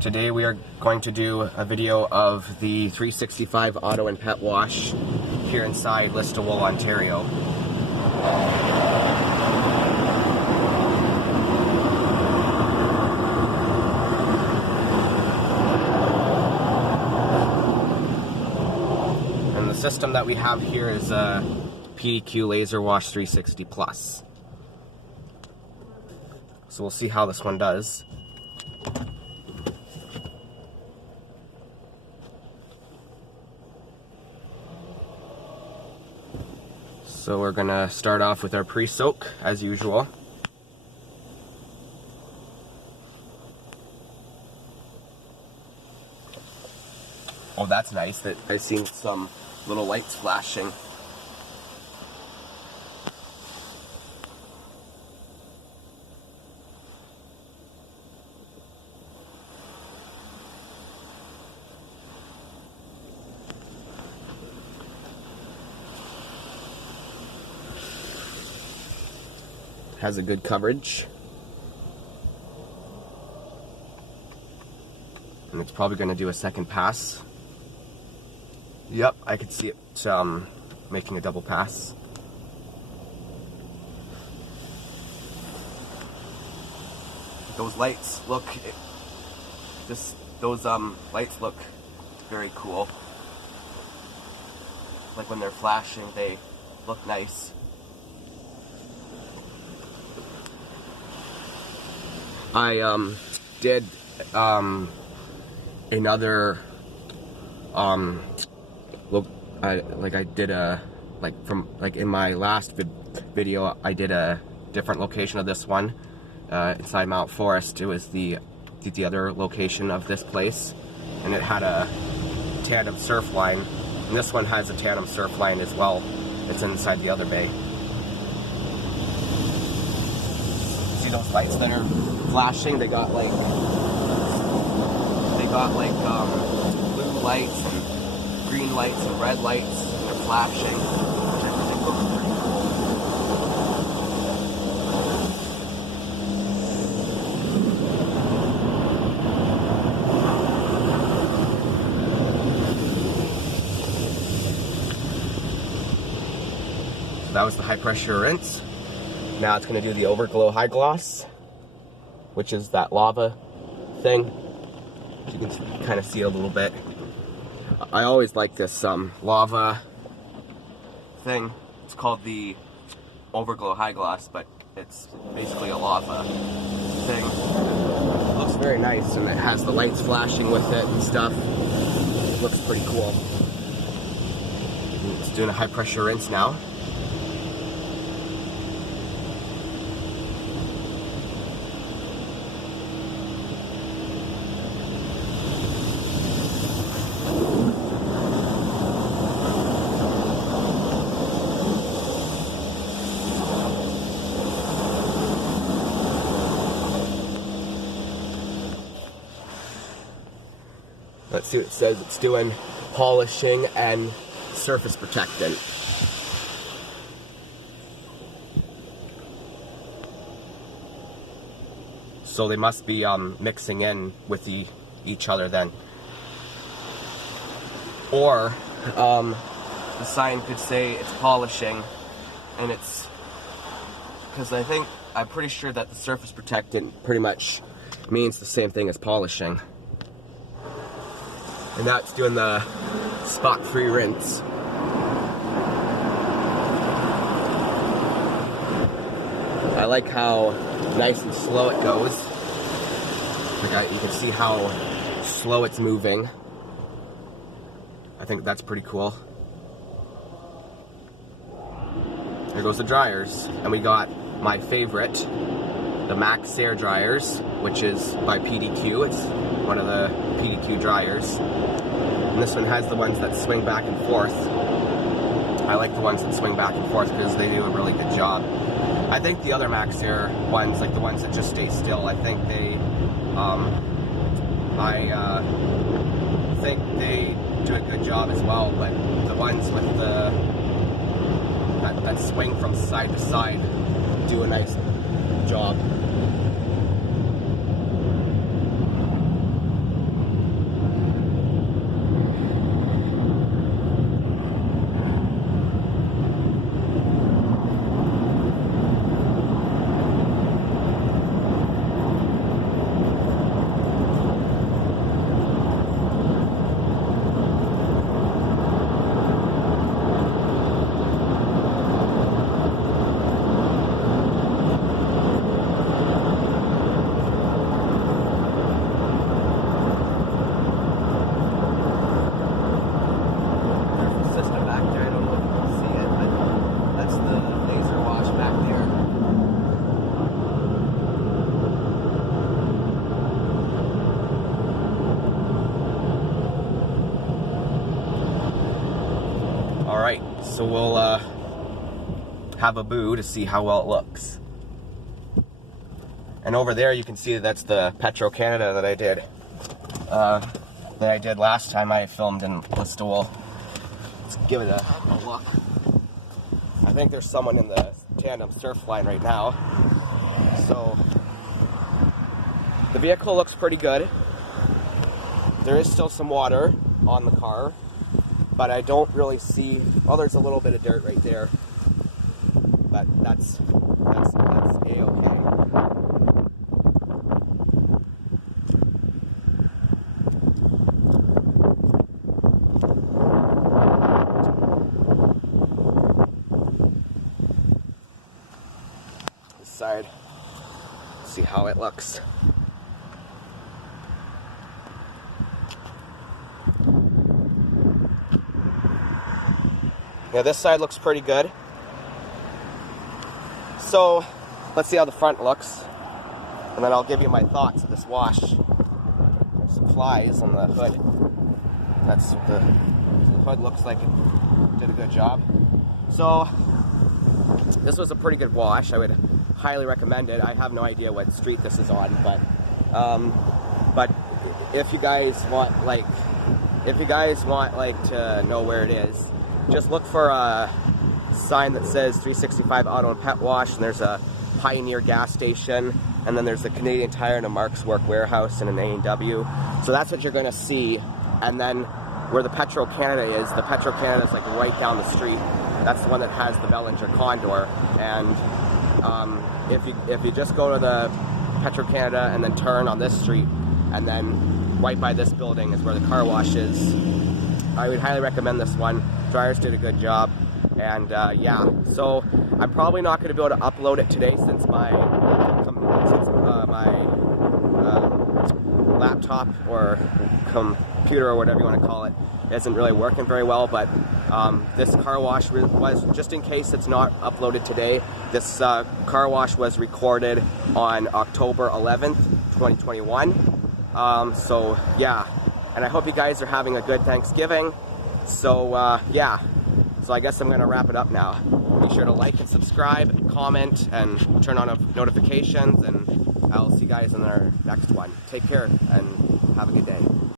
Today we are going to do a video of the 365 Auto and Pet Wash here inside Listowel, Ontario. And the system that we have here is a PDQ Laserwash 360 Plus. So we'll see how this one does. So we're gonna start off with our pre-soak as usual. Oh, that's nice that I've seen some little lights flashing. Has a good coverage. And it's probably going to do a second pass. Yep, I could see it making a double pass. Those lights look, those lights look very cool. Like when they're flashing, they look nice. I did another look. I did a in my last video. I did a different location of this one inside Mount Forest. It was the other location of this place, and it had a tandem surf line. And this one has a tandem surf line as well. It's inside the other bay. See those lights that are flashing? They got like blue lights and green lights and red lights, and they're flashing, which I think looks pretty cool. So that was the high pressure rinse. Now it's going to do the overglow high gloss, which is that lava thing. You can kind of see it a little bit. I always like this lava thing. It's called the overglow high gloss, but it's basically a lava thing. It looks very nice, and it has the lights flashing with it and stuff. It looks pretty cool. It's doing a high pressure rinse now. Let's see what it says. It's doing polishing and surface protectant. So they must be mixing in with each other then. Or the sign could say it's polishing, and it's because I'm pretty sure that the surface protectant pretty much means the same thing as polishing. And now it's doing the spot-free rinse. I like how nice and slow it goes. You can see how slow it's moving. I think that's pretty cool. There goes the dryers. And we got my favorite, the Max Air dryers, which is by PDQ. It's one of the PDQ dryers. And this one has the ones that swing back and forth. I like the ones that swing back and forth because they do a really good job. I think the other Max Air ones, like the ones that just stay still, I think they do a good job as well. But the ones with that swing from side to side do a nice job. So we'll have a boo to see how well it looks. And over there you can see that's the Petro-Canada that I did last time I filmed in Listowel. Let's give it a look. I think there's someone in the tandem surf line right now. So the vehicle looks pretty good. There is still some water on the car, but I don't really see, well, there's a little bit of dirt right there, but that's A-okay. This side, see how it looks. Yeah, this side looks pretty good. So, let's see how the front looks. And then I'll give you my thoughts of this wash. There's some flies on the hood. That's what the hood looks like. It did a good job. So, this was a pretty good wash. I would highly recommend it. I have no idea what street this is on, but if you guys want to know where it is, just look for a sign that says 365 Auto and Pet Wash, and there's a Pioneer gas station, and then there's a Canadian Tire and a Mark's Work warehouse and an A&W. So that's what you're going to see. And then where the Petro-Canada is, the Petro-Canada is like right down the street. That's the one that has the Bellinger Condor. And if you just go to the Petro-Canada and then turn on this street, and then right by this building is where the car wash is, I would highly recommend this one. Dryers did a good job, and yeah, so I'm probably not going to be able to upload it today since my laptop or computer or whatever you want to call it isn't really working very well, but this car wash was, just in case it's not uploaded today, this car wash was recorded on October 11th, 2021. So yeah, and I hope you guys are having a good Thanksgiving. So yeah, so I guess I'm going to wrap it up now. Be sure to like and subscribe, comment, and turn on notifications, and I'll see you guys in our next one. Take care and have a good day.